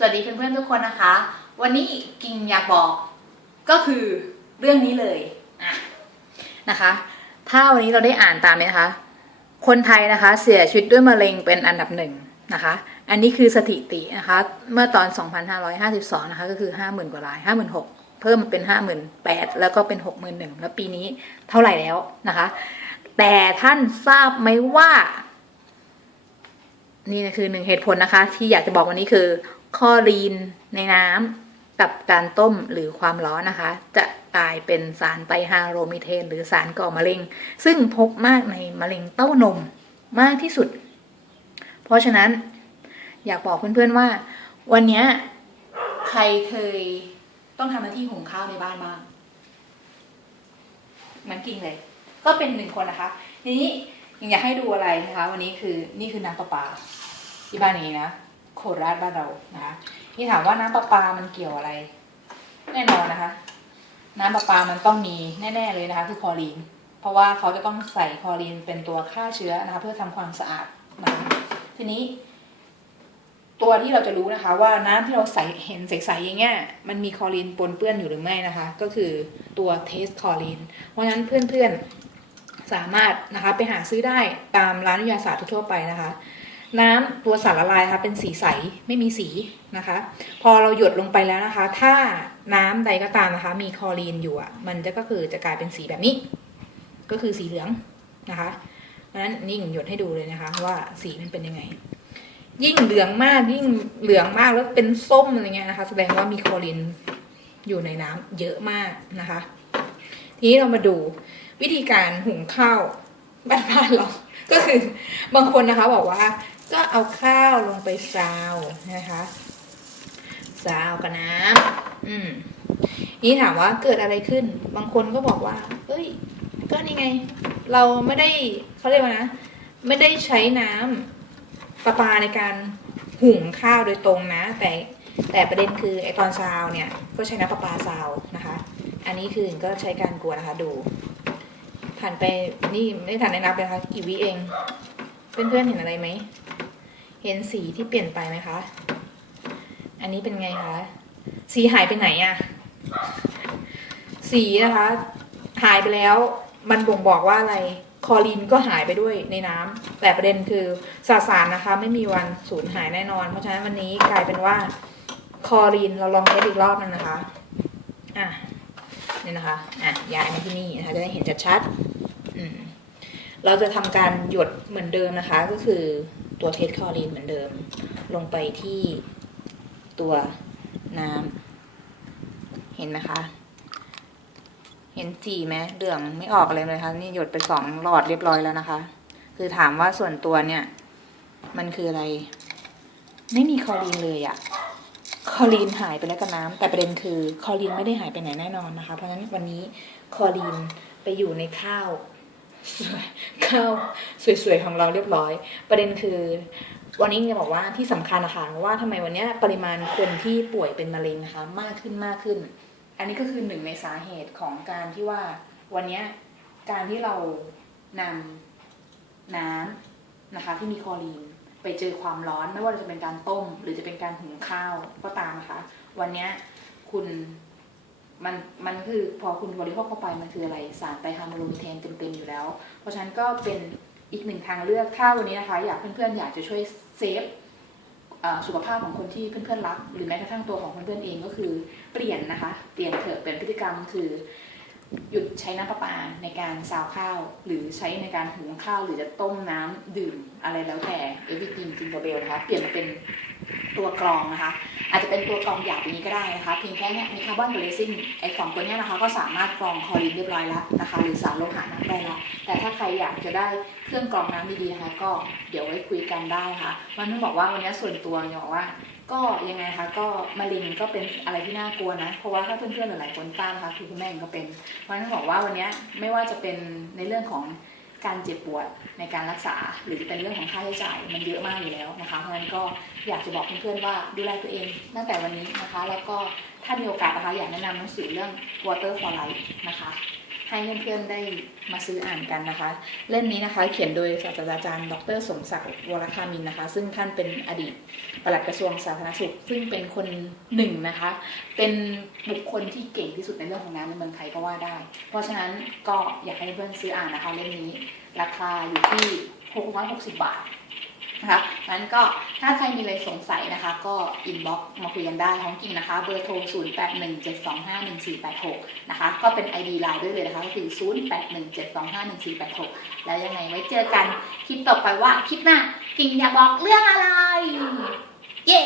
สวัสดีเพื่อนๆทุกคนนะคะ วันนี้กิ่งอยากบอกก็คือเรื่องนี้เลยนะคะ ถ้าวันนี้เราได้อ่านตามเนี้นะคะ คนไทยนะคะเสียชีวิตด้วยมะเร็งเป็นอันดับหนึ่งนะคะ อันนี้คือสถิตินะคะ เมื่อตอน 2552 นะคะ ก็คือ 50,000 กว่าราย 56,000 เพิ่มมาเป็น 58,000 แล้วก็เป็น 61,000 แล้วปีนี้เท่าไหร่แล้วนะคะ แต่ท่านทราบไหมว่า นี่นะคือหนึ่งเหตุผลนะคะ ที่อยากจะบอกวันนี้คือ คอรีนในน้ำกับการต้มหรือความร้อนนะคะ จะกลายเป็นสารไตรฮาโรมิเทน หรือสารก่อมะเร็ง ซึ่งพบมากในมะเร็งเต้านมมากที่สุด เพราะฉะนั้นอยากบอกเพื่อนๆว่า วันนี้ใครเคยต้องทำหน้าที่หุงข้าวในบ้านบ้างมันกินเลย ก็เป็นหนึ่งคนนะคะ ทีนี้ยังอยากให้ดูอะไรนะคะ วันนี้คือนี่คือน้ำประปาที่บ้านนี้นะ โคราชบ้านเรานะคะนี่ถามว่าน้ำประปามันเกี่ยวอะไร แน่นอนนะคะ น้ำประปามันต้องมีแน่ ๆเลยนะคะ คือคลอรีน เพราะว่าเขาจะต้องใส่คลอรีนเป็นตัวฆ่าเชื้อนะคะ เพื่อทำความสะอาดนะคะทีนี้ ตัวที่เราจะรู้นะคะ ว่าน้ำที่เราใส่เห็นใสๆอย่างเงี้ยมันมีคลอรีนปนเปื้อนอยู่หรือไม่นะคะ ก็คือตัวเทสคลอรีน เพราะฉะนั้นเพื่อนๆสามารถนะคะไปหาซื้อได้ตามร้านวิทยาศาสตร์ทั่วๆไปนะคะ น้ำตัวสารละลายนะคะเป็นสีใสไม่มีสีนะคะ พอเราหยดลงไปแล้วนะคะ ถ้าน้ำใดก็ตามนะคะ มีคลอรีนอยู่อะมันจะก็คือจะกลายเป็นสีแบบนี้ ก็คือสีเหลืองนะคะเพราะนั้นนี่งหยดให้ดูเลยนะคะ ว่าสีมันเป็นยังไง ยิ่งเหลืองมากยิ่งเหลืองมากแล้วเป็นส้มอะไรเงี้ยนะคะ แสดงว่ามีคลอรีนอยู่ในน้ำเยอะมากนะคะ ทีนี้เรามาดูวิธีการหุงข้าวบ้านๆเราก็คือบางคนนะคะบอกว่า ก็เอาข้าวลงไปซาวนะคะซาวกับน้ำอืมนี่ถามว่าเกิดอะไรขึ้น บางคนก็บอกว่า เอ้ย ก็นี่ไง เราไม่ได้เขาเรียกว่านะ ไม่ได้ใช้น้ำประปาในการหุงข้าวโดยตรงนะ แต่แต่ประเด็นคือไอตอนซาวเนี่ย ก็ใช้น้ำประปาซาวนะคะ อันนี้คือก็ใช้การกลัวนะคะ ดู ผ่านไปนี่ไม่ทันได้นับเลยนะคะกี่วิเอง เพื่อนๆเห็นอะไรไหม ห็นสีที่เปลี่ยนไปไหมคะ อันนี้เป็นไงคะ สีหายไปไหนอะสีนะคะ หายไปแล้ว มันบ่งบอกว่าอะไร คอรีนก็หายไปด้วยในน้ำแต่ประเด็นคือสสารนะคะ ไม่มีวันสูญหายแน่นอน เพราะฉะนั้นวันนี้กลายเป็นว่า คอรีนเราลองเทสอีกรอบนึงนะคะ อะนี่นะคะ อะย้ายมาที่นี่นะคะจะได้เห็นชัดๆอืมเราจะทำการหยดเหมือนเดิมนะคะ ก็คือ ตัวเทสคอรีนเหมือนเดิม ลงไปที่ตัวน้ำเห็นไหมคะ เห็นสีไหมเหลืองไม่ออกเลยเลยคะนี่หยดไปสองหลอดเรียบร้อยแล้วนะคะ คือถามว่าส่วนตัวเนี่ย มันคืออะไร ไม่มีคอรีนเลยอะคอรีนหายไปแล้วกับน้ำแต่ประเด็นคือคอรีนไม่ได้หายไปไหนแน่นอนนะคะ เพราะฉะนั้นวันนี้คอรีนไปอยู่ในข้าว สวยข้าวสวยๆของเราเรียบร้อย ประเด็นคือ วันนี้จะบอกว่าที่สำคัญนะคะว่าทำไมวันนี้ปริมาณคนที่ป่วยเป็นมะเร็งนะคะมากขึ้นมากขึ้น อันนี้ก็คือหนึ่งในสาเหตุของการที่ว่าวันนี้การที่เรานำน้ำนะคะที่มีคลอรีนไปเจอความร้อนไม่ว่าจะเป็นการต้ม หรือจะเป็นการหุงข้าวก็ตามนะคะ วันนี้คุณ มันมันคือพอคุณบริโภคเข้าไปมันคืออะไรสารไตฮาร์โมโลมิเทนเต็มๆอยู่แล้ว เพราะฉะนั้นก็เป็นอีกหนึ่งทางเลือกถ้าวันนี้นะคะ อยากเพื่อนๆอยากจะช่วยเซฟสุขภาพของคนที่เพื่อนๆรัก หรือแม้กระทั่งตัวของเพื่อนๆเองก็คือเปลี่ยนนะคะ เปลี่ยนเถอะเป็นพฤติกรรมคือ หยุดใช้น้ำประปาในการซาวข้าว หรือใช้ในการหุงข้าว หรือจะต้มน้ำดื่มอะไรแล้วแต่ everything จิงเบลนะคะเปลี่ยนมาเป็น ตัวกรองนะคะ อาจจะเป็นตัวกรองหยาบอย่างนี้ก็ได้นะคะเพียงแค่เนี้ยมีคาร์บอนกับเรซินไอ้สองตัวเนี้ยนะคะ ก็สามารถกรองคลอรีนเรียบร้อยแล้วนะคะ หรือสารโลหะนั้นได้แล้วแต่ถ้าใครอยากจะได้เครื่องกรองน้ำดีๆนะคะก็เดี๋ยวไว้คุยกันได้ค่ะมันต้องบอกว่าวันนี้ส่วนตัวเนี่ยบอกว่าก็ยังไงคะก็มะเร็งก็เป็นอะไรที่น่ากลัวนะ เพราะว่าถ้าเพื่อนๆหลายๆคนทราบนะคะคือคุณแม่ก็เป็นเพราะฉะนั้นบอกว่าวันนี้ไม่ว่าจะเป็นในเรื่องของ การเจ็บปวดในการรักษาหรือจะเป็นเรื่องของค่าใช้จ่ายมันเยอะมากอยู่แล้วนะคะเพราะฉะนั้นก็อยากจะบอกเพื่อนๆว่าดูแลตัวเองตั้งแต่วันนี้นะคะ แล้วก็ถ้ามีโอกาสนะคะอยากแนะนำหนังสือเรื่อง water for life นะคะ ให้เพื่อนๆได้มาซื้ออ่านกันนะคะ เล่มนี้นะคะ เขียนโดยศาสตราจารย์ ดรสมศักดิ์วรคามินนะคะ ซึ่งท่านเป็นอดีตปลัดกระทรวงสาธารณสุข ซึ่งเป็นคนหนึ่งนะคะ เป็นบุคคลที่เก่งที่สุดในเรื่องของน้ำในเมืองไทยก็ว่าได้ เพราะฉะนั้นก็อยากให้เพื่อนซื้ออ่านนะคะเล่มนี้ ราคาอยู่ที่ 660 บาท นะคะนั้นก็ถ้าใครมีอะไรสงสัยนะคะ ก็อินบ็อกมาคุยกันได้ของกิ่งนะคะ เบอร์โทร 0817251486 นะคะ ก็เป็น ID ไลน์ด้วยเลยนะคะก็คือ 0817251486 แล้วยังไงไว้เจอกันคลิปต่อไปว่าคลิปหน้ากิ่งอยากบอกเรื่องอะไร เย้